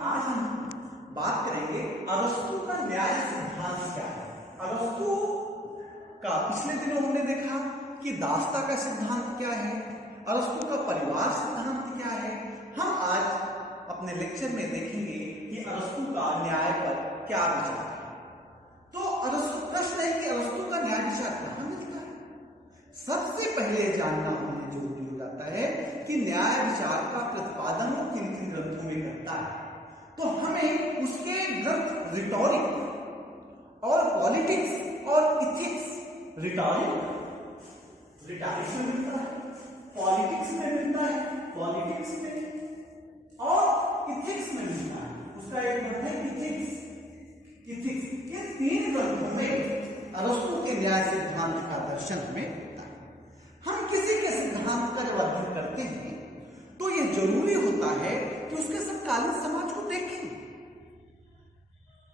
आज हम बात करेंगे अरस्तु का न्याय सिद्धांत क्या है। अरस्तु का पिछले दिनों हमने देखा कि दास्ता का सिद्धांत क्या है, अरस्तु का परिवार सिद्धांत क्या है। हम आज अपने लेक्चर में देखेंगे कि अरस्तु का न्याय पर क्या विचार है। तो अरस्तु प्रश्न है कि अरस्तु का न्याय विचार कहाँ मिलता है। सबसे पहले जानना हमें जरूरी हो जाता है कि न्याय विचार का प्रतिपादन वो किन किन ग्रंथों में करता है। तो हमें उसके ग्रंथ रिटॉरिक और पॉलिटिक्स और इथिक्स, रिटॉरिक्स में मिलता है, पॉलिटिक्स में मिलता है, पॉलिटिक्स में और इथिक्स में मिलता है। उसका एक ग्रंथ है इथिक्स। इन तीन ग्रंथों में अरस्तु के न्याय सिद्धांत का दर्शन हमें होता है। हम किसी के सिद्धांत का जब अध्ययन करते हैं तो यह जरूरी होता है कि उसके समकालीन समाज को देखें,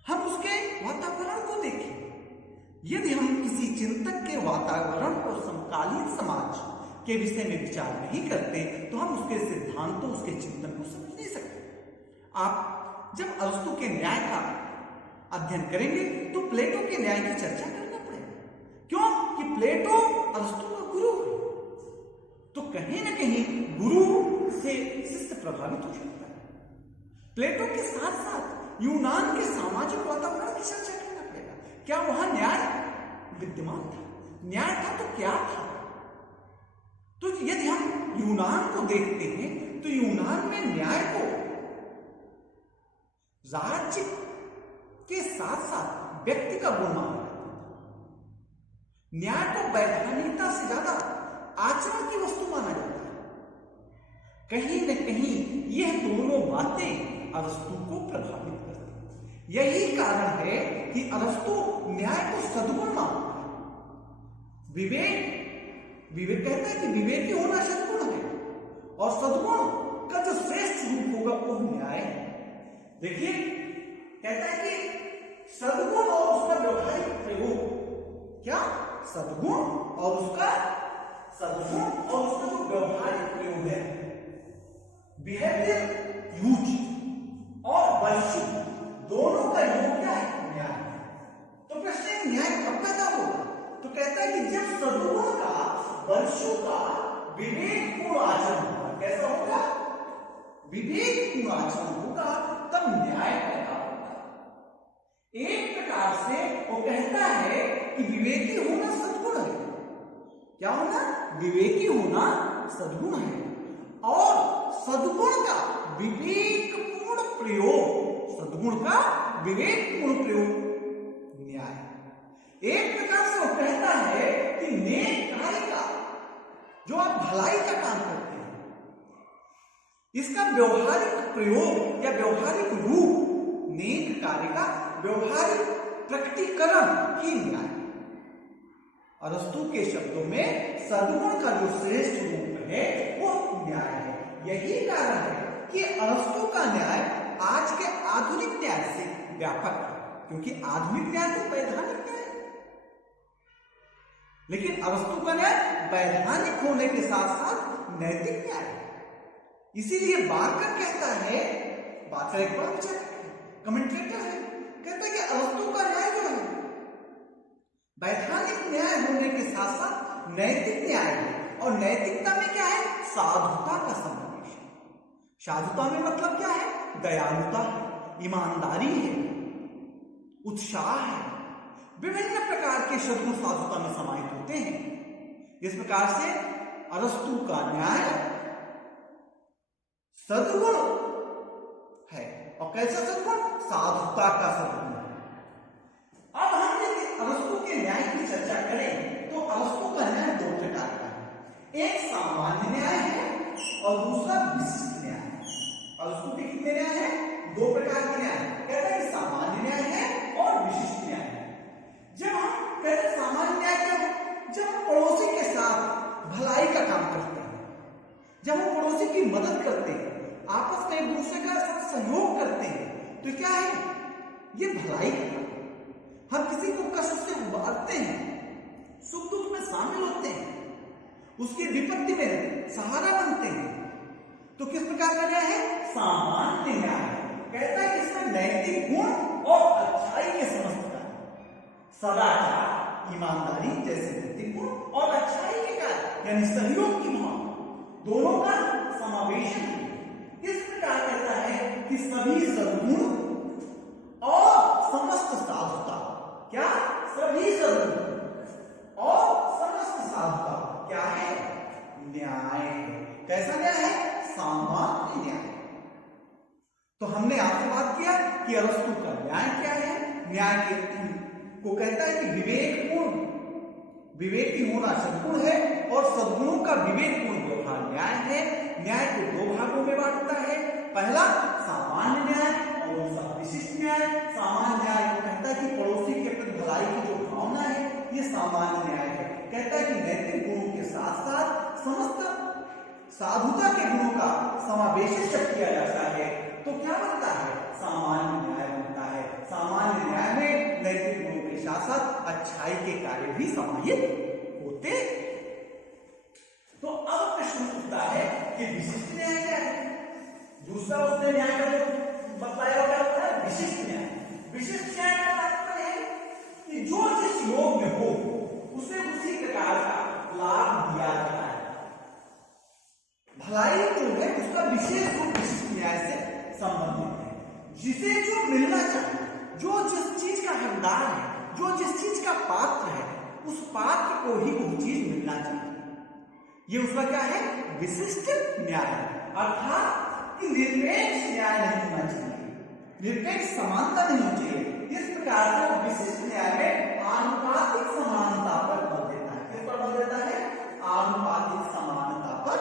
हम उसके वातावरण को देखें। यदि हम किसी चिंतक के वातावरण और समकालीन समाज के विषय में विचार नहीं करते तो हम उसके सिद्धांतों, उसके चिंतन को समझ नहीं सकते। आप जब अरस्तु के न्याय का अध्ययन करेंगे तो प्लेटो के न्याय की चर्चा करना पड़ेगा। क्यों कि प्लेटो अरस्तु का गुरु है, तो कहीं ना कहीं गुरु से शिष्य प्रभावित हो सकता है। प्लेटो के साथ साथ यूनान के सामाजिक वातावरण की चर्चा करना पड़ेगा। क्या वहां न्याय विद्यमान था? न्याय था तो क्या था? तो यदि हम यूनान को देखते हैं तो यूनान में न्याय को राज्य के साथ साथ व्यक्ति का गुण माना जाता था। न्याय को वैधानिकता से ज्यादा आचरण की वस्तु माना जाता है। कहीं न कहीं यह दोनों बातें अरस्तु को प्रभावित करती हैं। यही कारण है कि अरस्तु न्याय को सद्गुण मानता है। विवेक कहता है कि विवेकी होना सद्गुण है और सद्गुण का जो श्रेष्ठ रूप होगा वो न्याय है। देखिए कहता है कि सद्गुण और उसका व्यवहारिक प्रयोग, क्या सद्गुण और उसका जो व्यवहारिक प्रयोग है, बिहेवियर यूज और वर्च्यू, दोनों का योग क्या है? न्याय। तो प्रश्न है न्याय कब पैदा होगा? तो कहता है कि जब सद्गुण का, वर्च्यू का विवेकपूर्ण आचरण होगा। कैसा होगा? विवेकपूर्ण आचरण होगा तब न्याय पैदा होगा। एक प्रकार से वो कहता है कि विवेकी होना सद्गुण है। क्या होना? विवेकी होना सद्गुण है और सद्गुण का विवेकपूर्ण प्रयोग, सद्गुण का विवेकपूर्ण प्रयोग न्याय। एक प्रकार से वो कहता है कि नेक कार्य का, जो आप भलाई का काम करते हैं, इसका व्यवहारिक प्रयोग या व्यवहारिक रूप, नेक कार्य का व्यवहारिक प्रकटीकरण ही न्याय। अरस्तु के शब्दों में सद्गुण का जो श्रेष्ठ रूप है वो न्याय है। यही कारण है कि अरस्तु का न्याय आज के आधुनिक न्याय से व्यापक है, क्योंकि आधुनिक न्याय तो वैधानिक न्याय है, लेकिन अरस्तु का न्याय वैधानिक होने के साथ साथ नैतिक न्याय है। इसीलिए बार्कर कहता है, बार्कर एक बड़ा कमेंटेटर है, कहता है कि अरस्तु का न्याय जो है वैधानिक न्याय होने के साथ साथ नैतिक न्याय है। और नैतिकता में क्या है? साधुता का समावेश है। साधुता में मतलब क्या है? दयालुता है, ईमानदारी है, उत्साह है, विभिन्न प्रकार के सद्गुण साधुता में समाहित होते हैं। इस प्रकार से अरस्तु का न्याय सद्गुण है। और कैसा सद्गुण? साधुता का सद्गुण है। अब हम यदि अरस्तु के न्याय की चर्चा करें तो अरस्तु का न्याय दो प्रकार का है। एक सामान्य न्याय है और दूसरा विशिष्ट न्याय है। अरस्तु के कितने न्याय हैं? दो प्रकार के न्याय। कहते हैं सामान्य न्याय है और विशिष्ट न्याय है। जब हम कहते हैं सामान्य न्याय क्या है? जब हम पड़ोसी के साथ भलाई का काम करते हैं, जब हम पड़ोसी की मदद करते हैं, आपस में एक दूसरे का साथ सहयोग करते हैं, तो क्या है? ये भलाई का काम। हम किसी को कष्ट से उबारते हैं, सुख दुख में शामिल होते हैं, उसकी विपत्ति में सहारा बनते हैं, तो किस प्रकार का न्याय है? सामान्य न्याय। कहता नैतिक गुण और अच्छाई के समस्त कार्य, सदाचार, ईमानदारी जैसे नैतिक गुण और अच्छाई के कार्य यानी सहयोग की भावना दोनों का समावेश है। इस प्रकार कहता है कि सभी सद्गुण और समस्त साधुता, क्या सभी सद्गुण और समस्त साधुता क्या है? न्याय है। कैसा न्याय है? सामान्य न्याय। तो हमने आपसे बात किया कि अरस्तु का न्याय क्या है। न्याय को कहता है कि विवेकपूर्ण, विवेकी होना सद्गुण है और सद्गुणों का विवेकपूर्ण व्यवहार न्याय है। न्याय को दो भागों में बांटता है, पहला सामान्य न्याय और दूसरा विशिष्ट न्याय। सामान्य न्याय को कहता है कि पड़ोसी के प्रति भलाई की जो भावना है ये सामान्य न्याय है। कहता है कि नैतिक गुणों के साथ साथ समस्त साधुता के गुणों का समावेश जब किया जाता है तो क्या बनता है? सामान्य न्याय बनता है। सामान्य न्याय में नैतिक गुणों के साथ साथ अच्छाई के कार्य भी समाहित होते। तो अब प्रश्न उठता है कि विशिष्ट न्याय क्या है? दूसरा उसने न्याय का जो बताया क्या होता है? विशिष्ट न्याय। विशिष्ट न्याय का तात्पर्य है कि जो जिस योग में हो उसे उसी प्रकार का लाभ दिया जाता है। भलाई जो है उसका विशेष रूप विशिष्ट न्याय से संबंधित है। जिसे जो मिलना चाहिए, जो जिस चीज का हकदार है, जो जिस चीज का पात्र है, उस पात्र को ही वो चीज मिलना चाहिए। ये उसका क्या है? विशिष्ट न्याय। अर्थात कि निरपेक्ष न्याय नहीं होना चाहिए, निरपेक्ष समानता नहीं होनी चाहिए। इस प्रकार से विशिष्ट न्याय में आनुपातिक समानता पर बल देता है। किस पर बल देता है? आनुपातिक समानता पर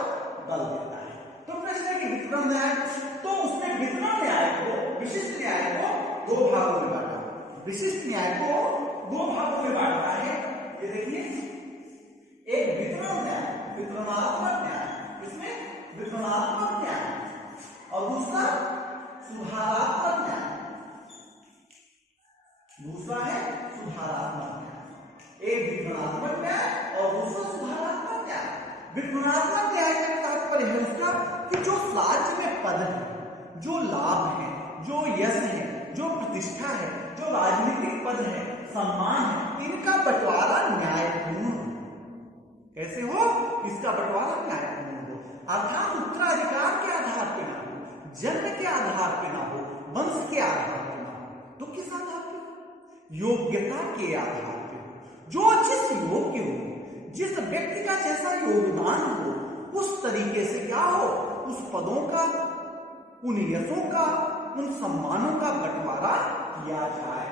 बल देता है। तो प्रश्न है कि वितरण न्याय, तो उसने वितरण न्याय को, विशिष्ट न्याय को दो भागों में बांटा। विशिष्ट न्याय को दो भागों में बांटा है। ये देखिए, एक वितरण न्याय, वितरणात्मक न्याय, इसमें वितरणात्मक न्याय, और दूसरा सुधारात्मक न्याय। दूसरा है सुधारात्मक न्याय। एक वितरणात्मक न्याय और दूसरा सुधारात्मक न्याय। वितरणात्मक न्याय का तात्पर्य है उसका कि जो राज्य में पद है, जो लाभ है, जो यश है, जो प्रतिष्ठा है, जो राजनीतिक पद है, सम्मान है, इनका बंटवारा न्यायपूर्ण हो। कैसे हो? इसका बंटवारा न्यायपूर्ण हो। अर्थात उत्तराधिकार के आधार पर ना हो, जन्म के आधार पर ना हो, वंश के आधार पर ना हो, तो किस आधार पर? योग्यता के आधार पर। जो जिस योग्य हो, जिस व्यक्ति का जैसा योगदान हो, उस तरीके से क्या हो? उस पदों का, उन यशों का, उन सम्मानों का बंटवारा किया जाए।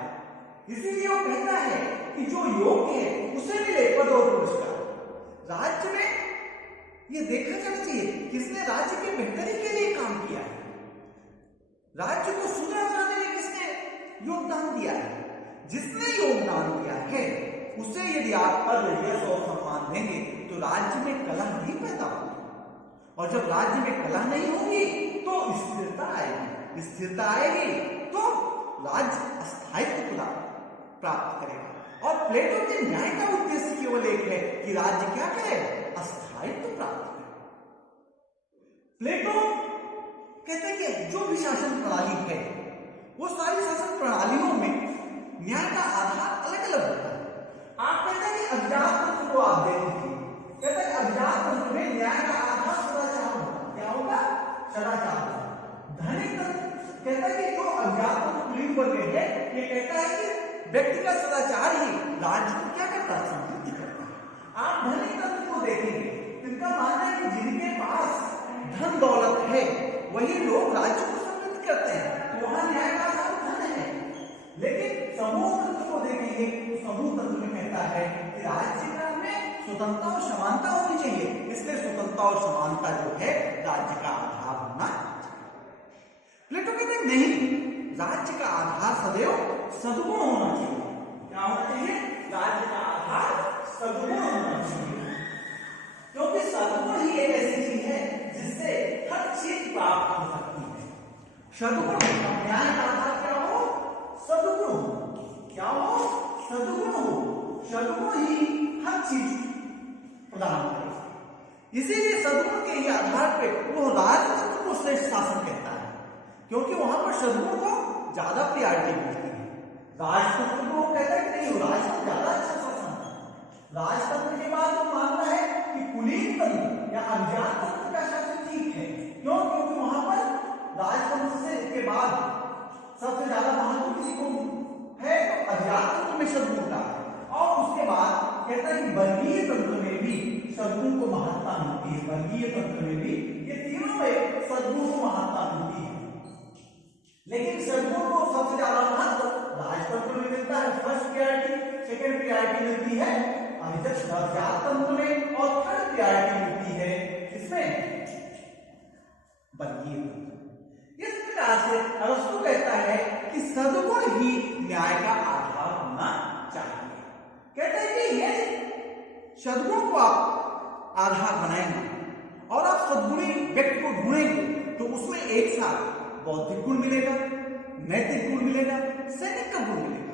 इसीलिए वो कहता है कि जो योग्य है उसे मिले पद और पुरस्कार। राज्य में ये देखा जाना चाहिए किसने राज्य के बेहतरी के लिए काम किया है, राज्य को सुंदर बनाने में किसने योगदान दिया है। जिसने योगदान दिया है उसे यदि आप पद, यश और सम्मान देंगे तो राज्य में कलह नहीं पैदा होगी, और जब राज्य में कलह नहीं होगी तो स्थिरता आएगी। स्थिरता आएगी तो राज्य स्थायित्व प्राप्त करेगा। और प्लेटो के न्याय का उद्देश्य केवल एक है कि राज्य क्या करे? स्थायित्व प्राप्त करे। प्लेटो कहते हैं कि जो भी शासन प्रणाली है वो सारी शासन प्रणालियों में न्याय का आधार अलग अलग होता है। आप कहते हैं कि अभिजात तंत्र को आप देख लीजिए, कहते हैं अभिजात तंत्र में न्याय का आधार सदाचार होगा। क्या होगा? सदाचार। धनिक तंत्र कहता है कि जो अभिजात तंत्र कुलीन वर्ग है, ये कहता है कि व्यक्तिगत सदाचार ही राज्य को क्या करता है? समृद्ध करता है। आप धनिक तंत्र को देखेंगे, इनका मानना है कि जिनके पास धन दौलत है वही लोग राज्य को समृद्ध करते हैं, तो वहां न्याय का आधार धन है। लेकिन समूह तंत्र को देखेंगे तो समूह तंत्र में कहता है कि राज्य में स्वतंत्रता और समानता होनी चाहिए, इसलिए स्वतंत्रता और समानता जो है राज्य का आधार होना चाहिए। प्लेटो कहते हैं नहीं, राज्य का आधार सदैव सद्गुण होना चाहिए। क्या होना चाहिए? राज्य का आधार सद्गुण होना चाहिए, क्योंकि सद्गुण ही एक ऐसी चीज है जिससे हर चीज प्राप्त हो सकती है। सद्गुण, न्याय का आधार क्या हो? सद्गुण हो। क्या हो? सद्गुण हो। सद्गुण ही हर चीज प्रदान करेगा। इसीलिए सद्गुण के ही आधार पर वो राजतंत्र को श्रेष्ठ शासन कहता है, क्योंकि वहां पर सद्गुण को ज्यादा प्रायोरिटी मिलती है। राजतंत्र को कहता है कि नहीं राजतंत्र ज्यादा अच्छा शासन है। राजतंत्र के बाद वो मानना है कि कुलीन तंत्र या अज्ञात तंत्र का शासन ठीक है। क्यों? क्योंकि वहां पर राजतंत्र से के बाद सबसे ज्यादा महत्व किसी को है तो अज्ञात तंत्र में शत्रुघ्न का है। और उसके बाद कहता है कि वर्गीय तंत्र में भी शत्रुघ्न को महत्ता मिलती है। वर्गीय तंत्र में भी ये तीनों में शत्रुघ्न को महत्ता मिलती है। लेकिन शत्रुघ्न को सबसे ज्यादा महत्व राजतंत्र में मिलता है, फर्स्ट प्रायोरिटी। सेकंड प्रायोरिटी मिलती है अज्ञात तंत्र में और थर्ड प्रायोरिटी मिलती है इसमें वर्गीय तंत्र। इस प्रकार से अरस्तु कहता है कि सद्गुण ही न्याय का आधार होना चाहिए। कहते हैं कि ये सद्गुण को आप आधार बनाएंगे और आप सद्गुणी व्यक्ति को ढूंढेंगे तो उसमें एक साथ बौद्धिक गुण मिलेगा, नैतिक गुण मिलेगा, सैनिक का गुण मिलेगा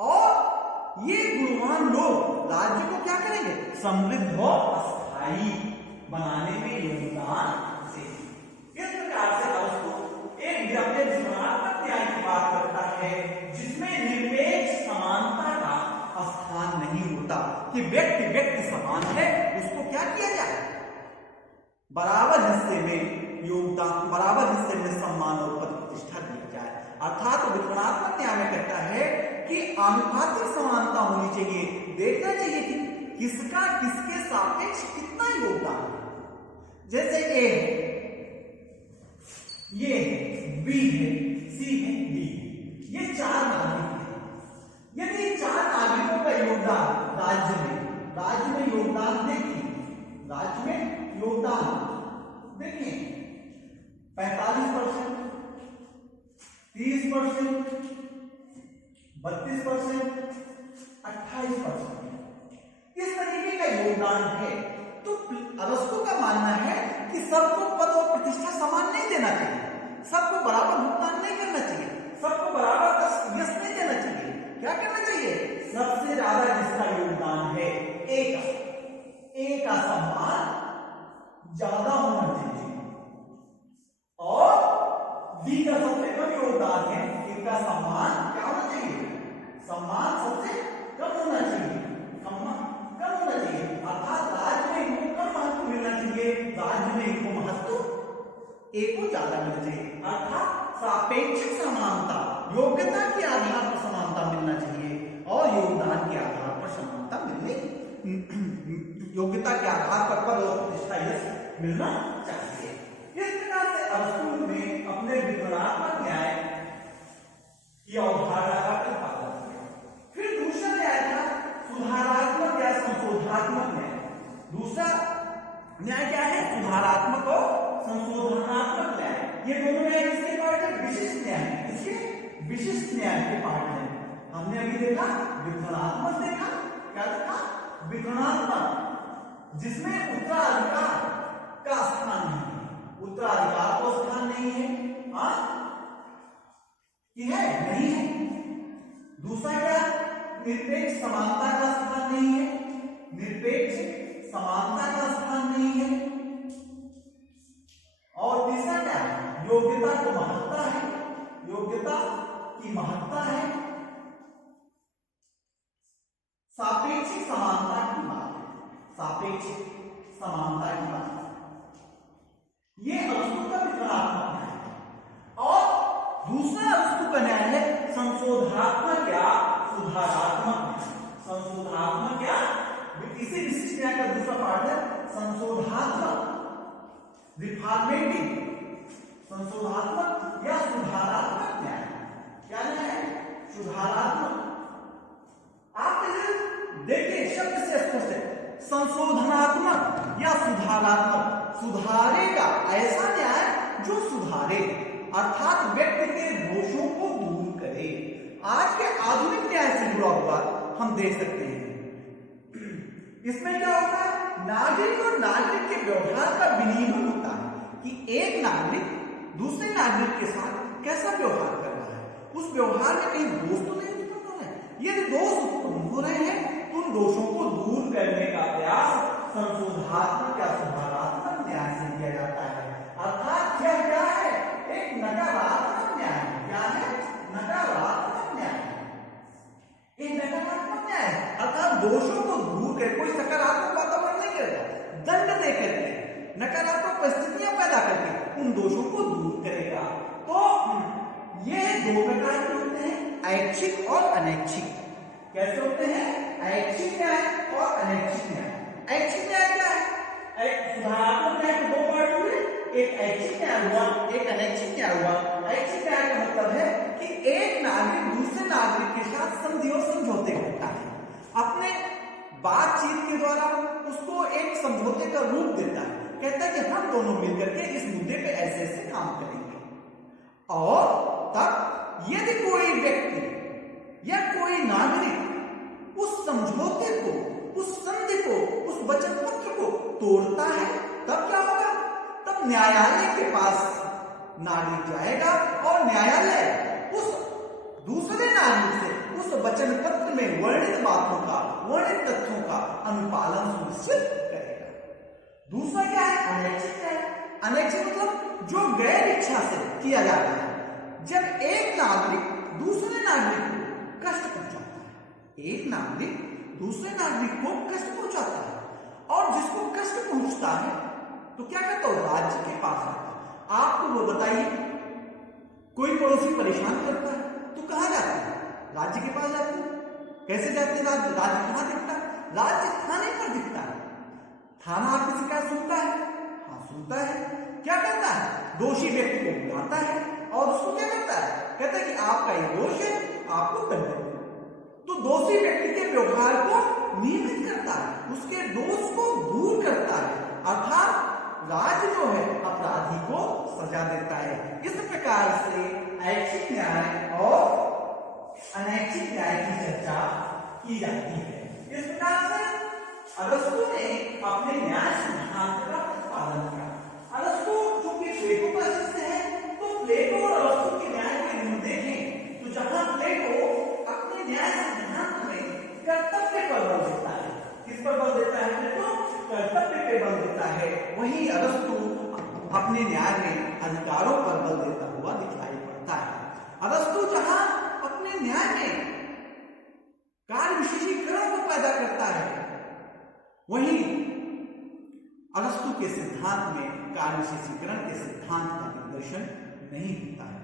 और ये गुणवान लोग राज्य को क्या करेंगे? समृद्ध और अस्थायी बनाने में योगदान देंगे। इस प्रकार से अरस्तु एक अपने विश्लेषणात्मक न्याय की बात करता है जिसमें निरपेक्ष समानता का स्थान नहीं होता कि व्यक्ति समान है, उसको क्या किया जाए? बराबर हिस्से में योगदान, बराबर हिस्से में सम्मान और पद प्रतिष्ठा दिया जाए। अर्थात वितरणात्मक न्याय में कहता है कि आनुपातिक समानता होनी चाहिए। देखना चाहिए कि किसका किसके सापेक्ष कितना योगदान है। जैसे ए है, ये है, बी है, सी है, डी है, ये चार नागरिक हैं। यदि चार नागरिकों का योगदान राज्य में योगदान देखिए, राज्य में योगदान देखिए 45%, 30%, 32%, 28%, इस तरीके का योगदान है। तो अरस्तु का मानना है कि सबको पद और प्रतिष्ठा समान नहीं देना चाहिए, सबको बराबर भुगतान नहीं करना चाहिए, सबको बराबर यश नहीं देना चाहिए। क्या करना चाहिए? सबसे ज्यादा जिसका योगदान है ए का सम्मान ज्यादा होना चाहिए और बी का सबसे कम योगदान है, इनका सम्मान क्या होना चाहिए? सम्मान सबसे कम होना चाहिए, सम्मान कम होना चाहिए। अर्थात राज्य में इनको कम महत्व मिलना चाहिए, राज्य में इनको महत्व ए को ज्यादा मिलना चाहिए। अर्थात सापेक्षिक समानता, योग्यता के आधार पर समानता मिलना चाहिए और योगदान के आधार पर समानता मिलनी, योग्यता के आधार पर पद और प्रतिष्ठा यश मिलना चाहिए। इस प्रकार से अरस्तु ने अपने वितरणात्मक न्याय की अवधारणा का प्रतिपादन किया। फिर दूसरा न्याय था सुधारात्मक या संशोधनात्मक न्याय। दूसरा न्याय क्या है? सुधारात्मक और संशोधनात्मक न्याय। ये दोनों न्याय किसके पार्ट है? विशिष्ट न्याय। इसके विशिष्ट न्याय के पार्ट है। हमने अभी देखा वितरणात्मक, देखा क्या देखा? वितरणात्मक, जिसमें उत्तराधिकार का स्थान नहीं है, उत्तराधिकार को स्थान नहीं है, यह नहीं है। दूसरा क्या? निरपेक्ष समानता का स्थान नहीं है, निरपेक्ष समानता का स्थान नहीं है। और तीसरा क्या? योग्यता को महत्ता है, योग्यता की महत्ता है, सापेक्षिक समानता की बात है, सापेक्षिक समानता की बात है। ये अरस्तु का वितरणात्मक न्याय है। और दूसरा अरस्तु का न्याय है संशोधनात्मक या सुधारात्मक न्याय। संशोधनात्मक या इसी विशिष्ट न्याय का दूसरा पार्ट है संशोधनात्मक, रिफॉर्मेटिव, संशोधनात्मक या सुधारात्मक न्याय। क्या न्याय है? सुधारात्मक। आप देखिए शब्द से स्पष्ट है, संशोधनात्मक या सुधारात्मक। सुधारेगा, ऐसा न्याय जो सुधारे, अर्थात व्यक्ति के दोषों को दूर करे। आज के आधुनिक न्याय से जुड़ा हुआ हम देख सकते हैं। इसमें क्या होता है? नागरिक और नागरिक के व्यवहार का विनिमय होता है कि एक नागरिक दूसरे नागरिक के साथ कैसा व्यवहार कर रहा है, उस व्यवहार में कहीं दोष तो नहीं उत्पन्न हो रहे हैं। यदि दोष उत्पन्न हो रहे हैं तो उन दोषों को दूर करने का प्रयास संशोधनात्मक या न्याय से किया जाता है। अर्थात यह क्या है? एक नकारात्मक न्याय है। क्या दूर करेगा। तो ये दो प्रकार के होते हैं, ऐच्छिक और अनैच्छिक। कैसे होते हैं? ऐच्छिक न्याय और अनैच्छिक न्याय। ऐच्छिक न्याय क्या है? सुधारात्मक न्याय के दो पार्ट हुए, एक ऐच्छिक न्याय हुआ, एक अनैच्छिक न्याय हुआ। ऐच्छिक न्याय का मतलब है कि एक नागरिक दूसरे नागरिक के साथ संधि और समझौते करता है, अपने बातचीत के द्वारा उसको एक समझौते का रूप देता है, कहता है कि हम दोनों मिलकर के इस मुद्दे पे ऐसे ऐसे काम करेंगे। और तब यदि कोई व्यक्ति या कोई नागरिक उस समझौते को, उस संधि को, उस वचन पत्र को तोड़ता है, तब क्या होगा? तब न्यायालय के पास नागरिक जाएगा और न्यायालय उस दूसरे नागरिक से उस वचन पत्र में वर्णित बातों का, वर्णित तथ्यों का अनुपालन सुनिश्चित करेगा। दूसरा क्या है? अनैच्छिक है। अनैच्छिक मतलब जो गैर इच्छा से किया जा रहा है। जब एक नागरिक दूसरे नागरिक को कष्ट पहुंचाता है, एक नागरिक दूसरे नागरिक को कष्ट पहुंचाता है, और जिसको कष्ट पहुंचता है तो क्या करता हो? राज्य के पास आता है। आपको वो बताइए, कोई पड़ोसी परेशान करता है तो कहां जाते हैं? राज्य के पास जाते हैं। कैसे जाते हैं? राज्य कहां दिखता है? राज्य थाने पर दिखता है। थाना आपकी शिकायत सुनता है? हाँ, सुनता है। क्या करता है? दोषी व्यक्ति को बुलाता है और उसको क्या करता है? कहता है कि आपका ये दोष है, आपको दंड दो। तो दोषी व्यक्ति के व्यवहार को नियमित करता है, उसके दोष को दूर करता है, अर्थात राज्य जो है अपराधी को सजा देता है। इस प्रकार से ऐच्छिक न्याय और अनैच्छिक न्याय की चर्चा की जाती है। इस प्रकार से अरस्तु ने अपने न्याय सिद्धांत का प्रतिपादन किया। अरस्तु चूंकि प्लेटो का शिष्य है, तो प्लेटो और अरस्तु के न्याय के गुण देखें तो जहां प्लेटो अपने न्याय सिद्धांत में कर्तव्य पर बल देता है, किस पर बल देता है? प्लेटो कर्तव्य पे बल देता है, वहीं अरस्तु अपने न्याय में अधिकारों पर बल देता हुआ दिखाई पड़ता है। अरस्तु जहां अपने न्याय में कार्य विशेषीकरण को पैदा करता है, वहीं अरस्तु के सिद्धांत में कार्य विशेषीकरण के सिद्धांत का निर्देशन नहीं होता है।